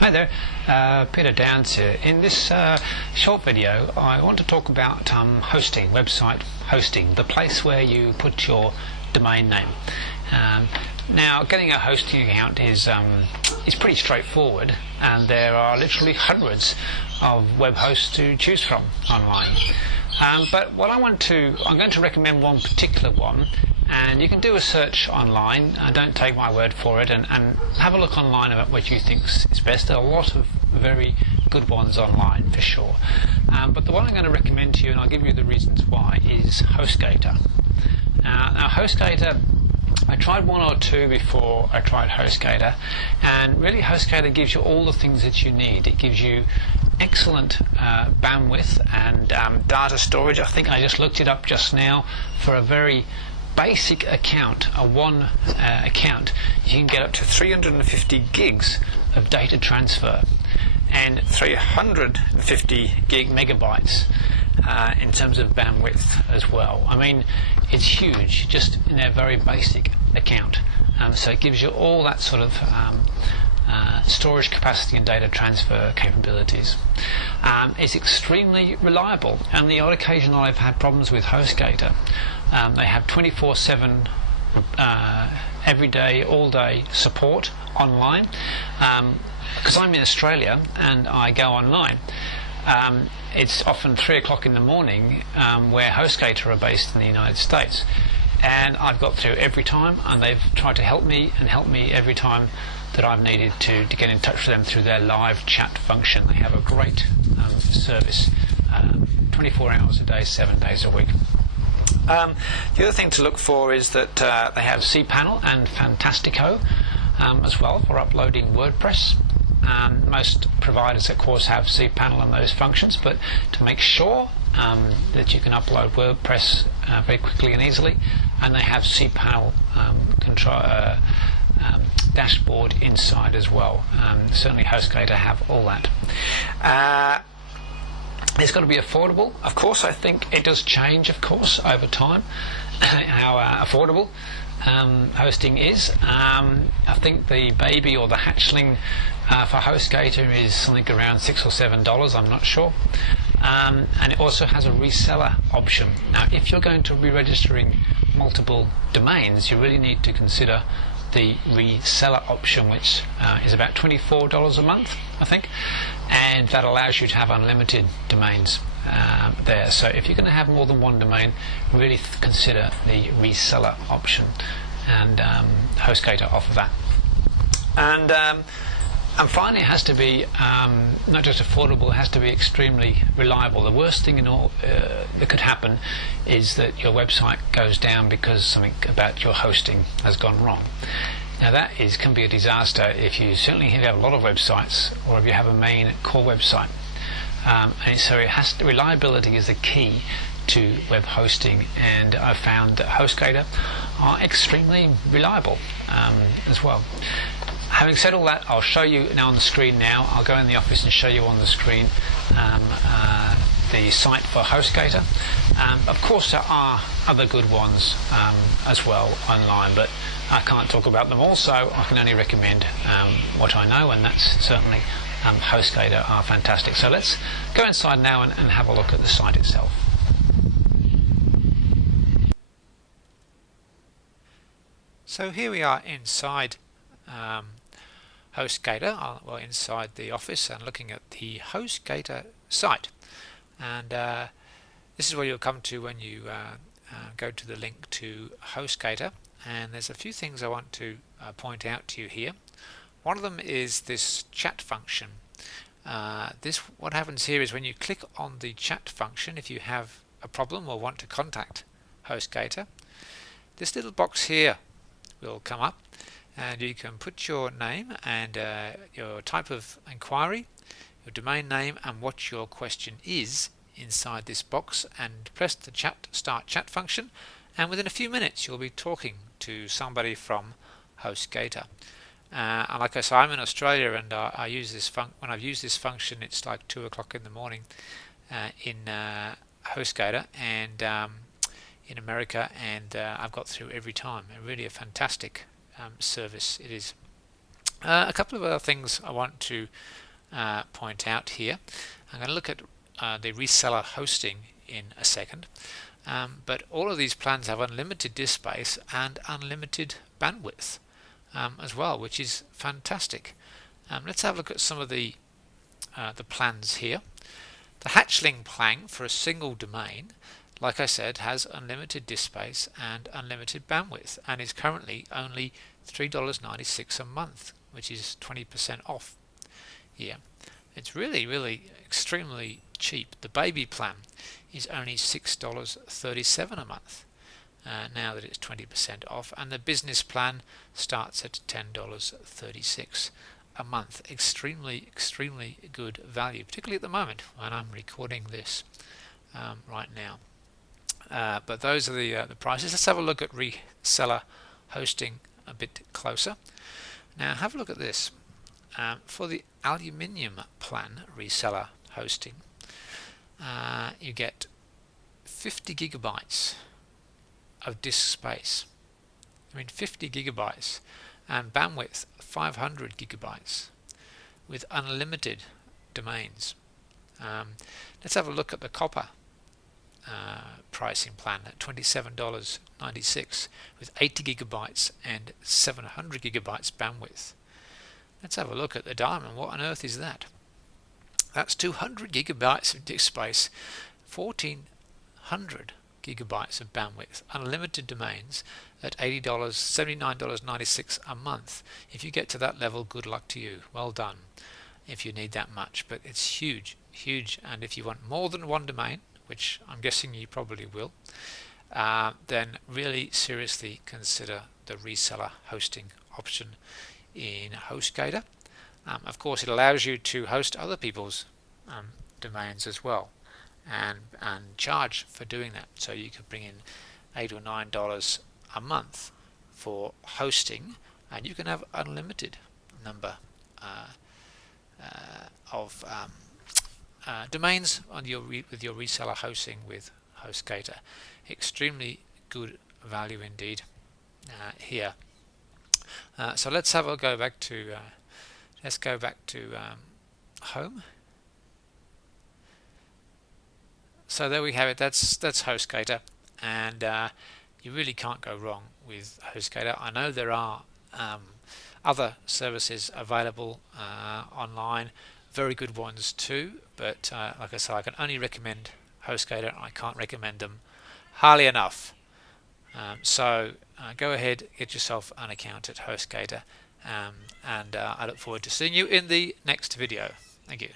Hi there, Peter Downs here. In this short video I want to talk about hosting, website hosting, the place where you put your domain name. Now getting a hosting account is pretty straightforward, and there are literally hundreds of web hosts to choose from online. But what I'm going to recommend one particular one, and you can do a search online. Don't take my word for it, and have a look online about what you think is best. There are a lot of very good ones online for sure. But the one I'm going to recommend to you, and I'll give you the reasons why, is HostGator. Now HostGator, I tried one or two before I tried HostGator, and really HostGator gives you all the things that you need. It gives you excellent bandwidth and data storage. I think I just looked it up just now. For a very basic account, one account, you can get up to 350 gigs of data transfer and 350 megabytes in terms of bandwidth as well. I mean, it's huge just in their very basic account. So it gives you all that sort of storage capacity and data transfer capabilities. It's extremely reliable, and the odd occasion I've had problems with HostGator, they have 24/7 every day, all day support online. Because I'm in Australia and I go online, it's often 3 o'clock in the morning where HostGator are based in the United States, and I've got through every time, and they've tried to help me every time that I've needed to get in touch with them through their live chat function. They have a great service, 24 hours a day, 7 days a week. The other thing to look for is that they have cPanel and Fantastico as well for uploading WordPress. Most providers, of course, have cPanel and those functions, but to make sure that you can upload WordPress very quickly and easily, and they have cPanel dashboard inside as well. Certainly HostGator have all that. It's got to be affordable. Of course, I think it does change, of course, over time, how affordable hosting is. I think the baby or the hatchling for HostGator is something around $6 or $7, I'm not sure. And it also has a reseller option. Now, if you're going to be registering multiple domains, you really need to consider the reseller option, which is about $24 a month, I think, and that allows you to have unlimited domains there. So if you're going to have more than one domain, really consider the reseller option, and HostGator offer that. And finally, it has to be not just affordable, it has to be extremely reliable. The worst thing that could happen is that your website goes down because something about your hosting has gone wrong. Now that can be a disaster if you have a lot of websites, or if you have a main core website. And so reliability is the key to web hosting, and I've found that HostGator are extremely reliable as well. Having said all that, I'll show you now on the screen now. I'll go in the office and show you on the screen the site for HostGator. Of course, there are other good ones as well online, but I can't talk about them all, so I can only recommend what I know, and that's certainly HostGator are fantastic. So let's go inside now and have a look at the site itself. So here we are inside HostGator, well, inside the office, and looking at the HostGator site. And this is where you'll come to when you go to the link to HostGator. And there's a few things I want to point out to you here. One of them is this chat function. What happens here is when you click on the chat function, if you have a problem or want to contact HostGator, this little box here will come up, and you can put your name and your type of inquiry, your domain name, and what your question is inside this box, and press the start chat function, and within a few minutes you'll be talking to somebody from HostGator. And like I say, I'm in Australia, and I use this when I've used this function, it's like 2 o'clock in the morning in HostGator, and in America, and I've got through every time. Really a fantastic service it is. A couple of other things I want to point out here. I'm going to look at the reseller hosting in a second, but all of these plans have unlimited disk space and unlimited bandwidth as well, which is fantastic. Let's have a look at some of the plans here. The Hatchling plan for a single domain, like I said, has unlimited disk space and unlimited bandwidth, and is currently only $3.96 a month, which is 20% off here. It's really extremely cheap. The baby plan is only $6.37 a month now that it's 20% off, and the business plan starts at $10.36 a month. Extremely good value, particularly at the moment when I'm recording this right now. But those are the prices. Let's have a look at reseller hosting a bit closer. Now have a look at this. For the aluminium plan reseller hosting, you get 50 gigabytes of disk space. 50 gigabytes, and bandwidth 500 gigabytes with unlimited domains. Let's have a look at the copper pricing plan at $27.96 with 80 gigabytes and 700 gigabytes bandwidth. Let's have a look at the diamond. What on earth is that? That's 200 gigabytes of disk space, 1400 gigabytes of bandwidth, unlimited domains at $80, $79.96 a month. If you get to that level, good luck to you. Well done if you need that much, but it's huge, and if you want more than one domain, which I'm guessing you probably will, then really seriously consider the reseller hosting option in HostGator. Of course, it allows you to host other people's domains as well, and charge for doing that. So you could bring in $8 or $9 a month for hosting, and you can have unlimited number of domains on with your reseller hosting with HostGator. Extremely good value indeed here. So let's go back to home. So there we have it. That's HostGator, and you really can't go wrong with HostGator. I know there are other services available online, very good ones too, but like I said, I can only recommend HostGator. I can't recommend them highly enough. So go ahead, get yourself an account at HostGator, and I look forward to seeing you in the next video. Thank you.